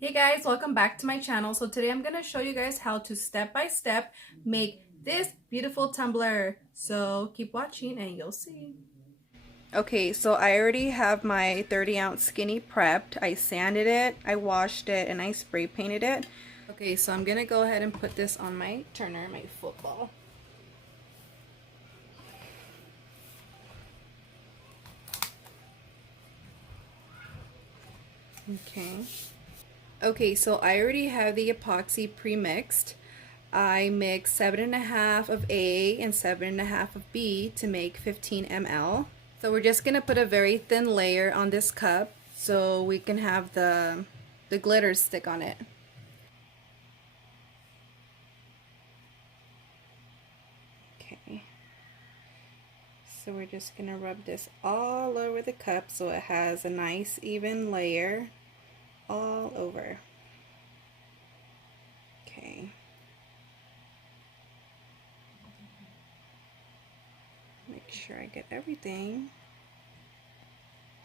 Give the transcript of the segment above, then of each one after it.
Hey guys, welcome back to my channel. So today I'm going to show you guys how to step by step make this beautiful tumbler. So keep watching and you'll see. Okay, so I already have my 30-ounce skinny prepped. I sanded it, I washed it, and I spray painted it. Okay, so I'm going to go ahead and put this on my turner, my football. Okay. Okay, so I already have the epoxy pre-mixed. I mix 7.5 of A and 7.5 of B to make 15 ml. So we're just gonna put a very thin layer on this cup so we can have the glitter stick on it. Okay. So we're just gonna rub this all over the cup so it has a nice even layer all over. Okay. Make sure I get everything.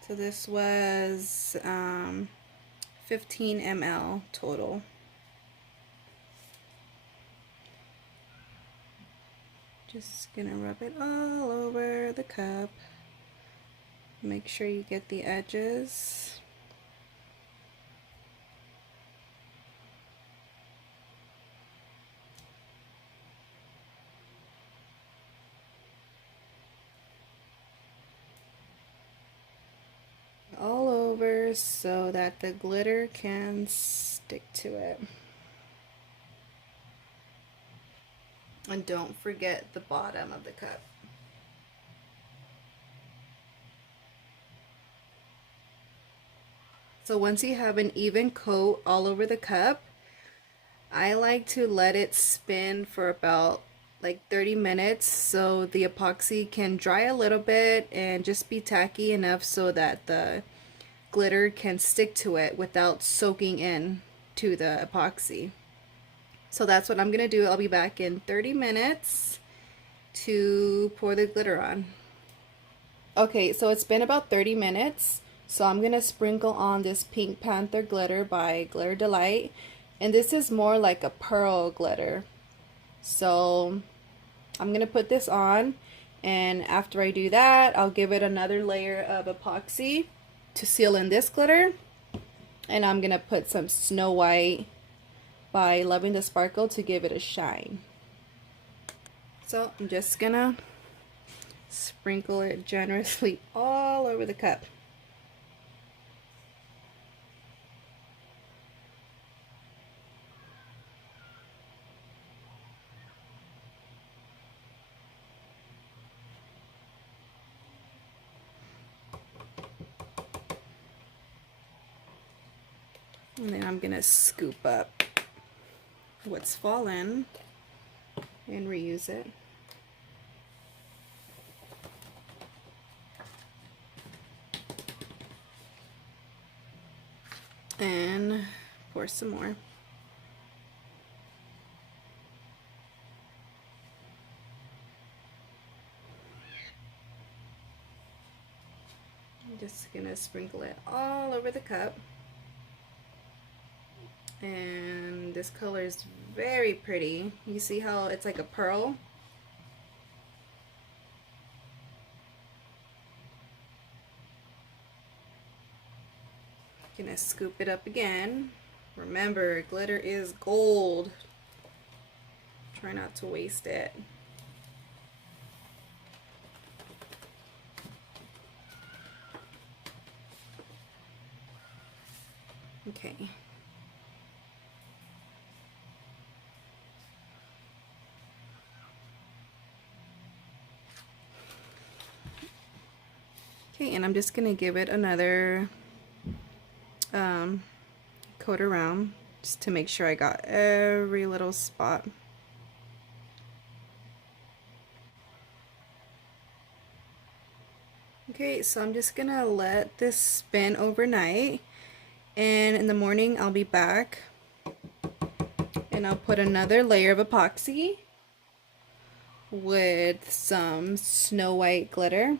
So this was 15 ml total. Just gonna rub it all over the cup. Make sure you get the edges. All over so that the glitter can stick to it. And don't forget the bottom of the cup. So once you have an even coat all over the cup, I like to let it spin for about like 30 minutes so the epoxy can dry a little bit and just be tacky enough so that the glitter can stick to it without soaking in to the epoxy. So that's what I'm gonna do. I'll be back in 30 minutes to pour the glitter on. Okay, so it's been about 30 minutes. So I'm gonna sprinkle on this Pink Panther glitter by Glitter Delight. And this is more like a pearl glitter. So I'm gonna put this on, and after I do that, I'll give it another layer of epoxy to seal in this glitter. And I'm gonna put some Snow White by Loving the Sparkle to give it a shine. So I'm just gonna sprinkle it generously all over the cup. And then I'm gonna scoop up what's fallen and reuse it. And pour some more. I'm just gonna sprinkle it all over the cup. And this color is very pretty. You see how it's like a pearl? Gonna scoop it up again. Remember, glitter is gold. Try not to waste it. Okay. Okay, and I'm just gonna give it another coat around just to make sure I got every little spot. Okay, so I'm just gonna let this spin overnight, and in the morning I'll be back and I'll put another layer of epoxy with some Snow White glitter,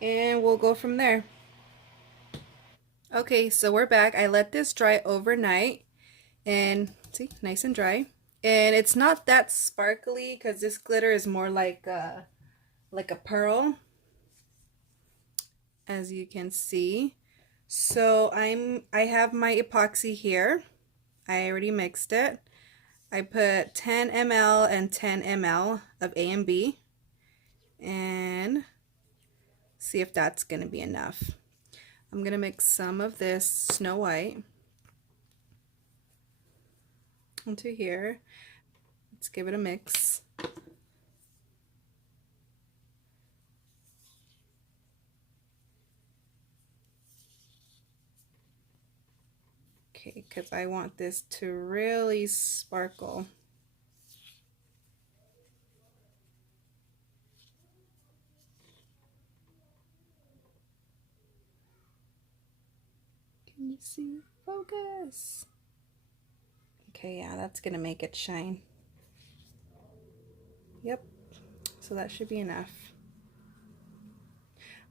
and we'll go from there. Okay, so we're back. I let this dry overnight and see, nice and dry. And it's not that sparkly because this glitter is more like a pearl, as you can see. So I have my epoxy here. I already mixed it. I put 10 ml and 10 ml of A and B and see if that's going to be enough. I'm going to mix some of this Snow White into here. Let's give it a mix. Okay, because I want this to really sparkle. Can you see? Focus. Okay, yeah, that's gonna make it shine. Yep, so that should be enough.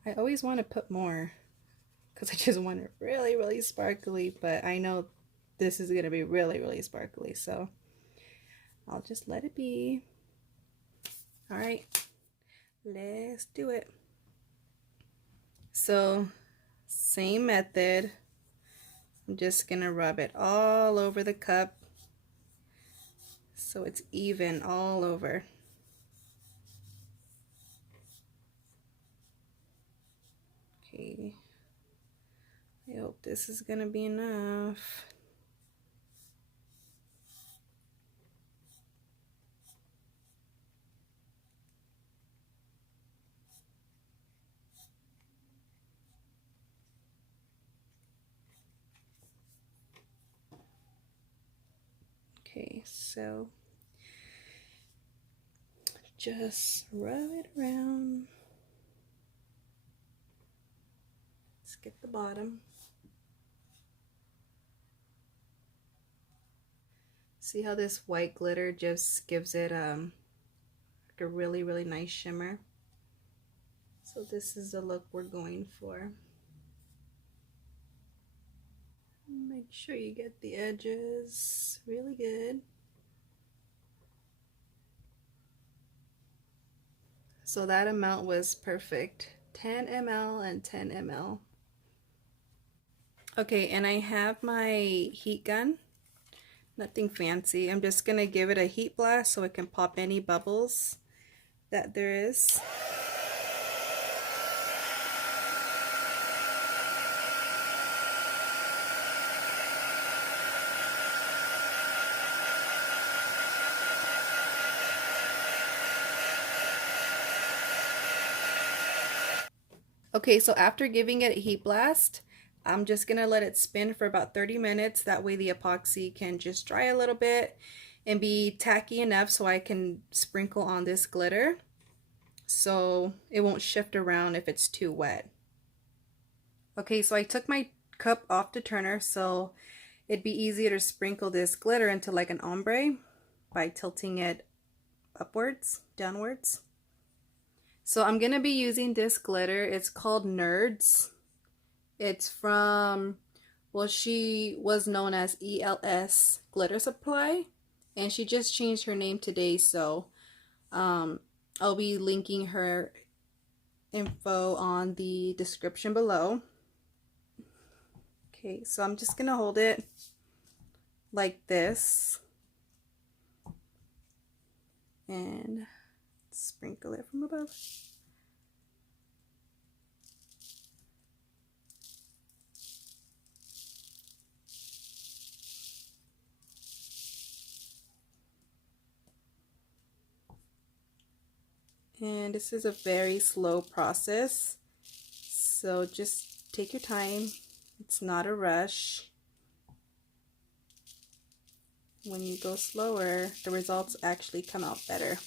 I always want to put more because I just want it really, really sparkly, but I know this is gonna be really, really sparkly, so I'll just let it be. All right, let's do it. So, same method. I'm just gonna rub it all over the cup so it's even all over. Okay, I hope this is gonna be enough. Okay, so just rub it around. Let's get the bottom. See how this white glitter just gives it like a really, really nice shimmer. So this is the look we're going for. Make sure you get the edges really good. So that amount was perfect. 10 ml and 10 ml. Okay, and I have my heat gun. Nothing fancy. I'm just gonna give it a heat blast so it can pop any bubbles that there is. Okay, so after giving it a heat blast, I'm just gonna let it spin for about 30 minutes. That way the epoxy can just dry a little bit and be tacky enough so I can sprinkle on this glitter so it won't shift around if it's too wet. Okay, so I took my cup off the turner so it'd be easier to sprinkle this glitter into like an ombre by tilting it upwards, downwards. So I'm gonna be using this glitter. It's called Nerds. It's from, well, she was known as ELS Glitter Supply, and she just changed her name today, so I'll be linking her info on the description below. Okay, so I'm just gonna hold it like this and sprinkle it from above. And this is a very slow process, so just take your time. It's not a rush. When you go slower, the results actually come out better.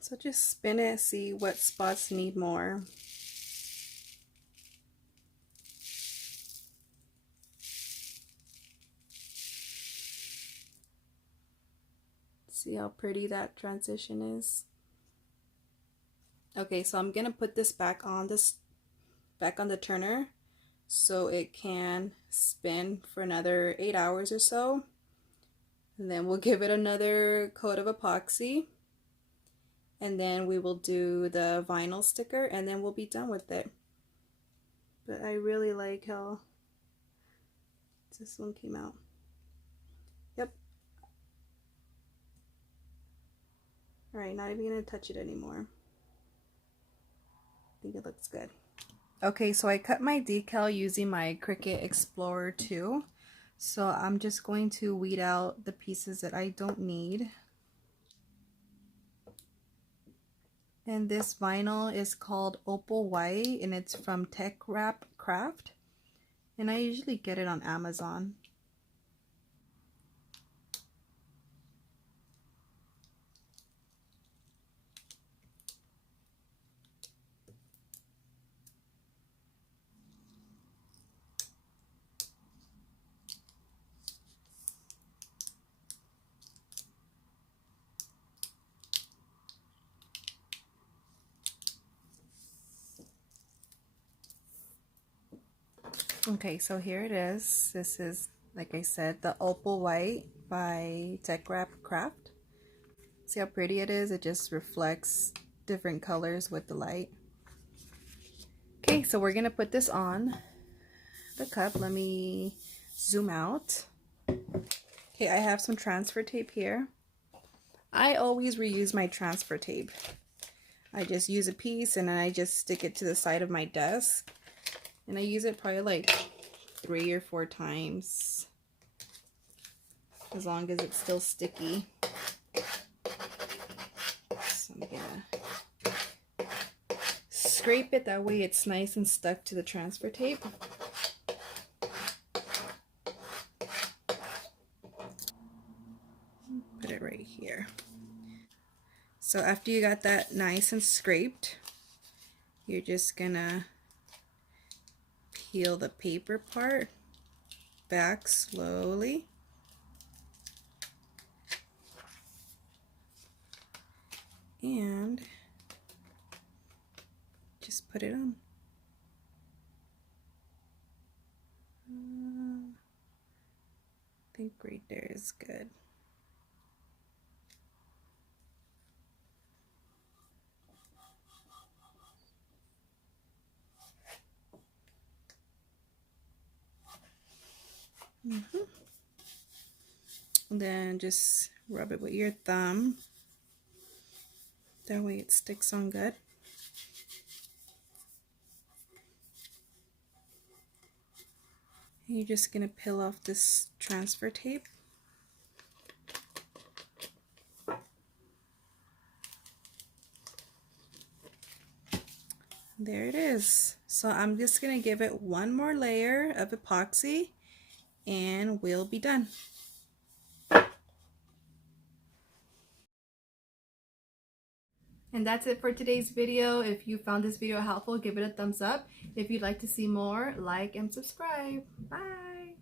So just spin it, see what spots need more. See how pretty that transition is? Okay, so I'm gonna put this back on the turner so it can spin for another 8 hours or so. And then we'll give it another coat of epoxy. And then we will do the vinyl sticker and then we'll be done with it. But I really like how this one came out. Yep. Alright, not even gonna touch it anymore. I think it looks good. Okay, so I cut my decal using my Cricut Explorer 2. So I'm just going to weed out the pieces that I don't need. And this vinyl is called Opal White and it's from Tech Wrap Craft. And I usually get it on Amazon. Okay, so here it is. This is, like I said, the Opal White by Tech Wrap Craft. See how pretty it is? It just reflects different colors with the light. Okay, so we're gonna put this on the cup. Let me zoom out. Okay, I have some transfer tape here. I always reuse my transfer tape. I just use a piece and then I just stick it to the side of my desk. And I use it probably like 3 or 4 times, as long as it's still sticky. So I'm gonna scrape it, that way it's nice and stuck to the transfer tape. Put it right here. So after you got that nice and scraped, you're just gonna peel the paper part back slowly. And just put it on. I think right there is good. And then just rub it with your thumb. That way it sticks on good. And you're just going to peel off this transfer tape. There it is. So I'm just going to give it one more layer of epoxy and we'll be done. And that's it for today's video. If you found this video helpful, give it a thumbs up. If you'd like to see more, like and subscribe. Bye!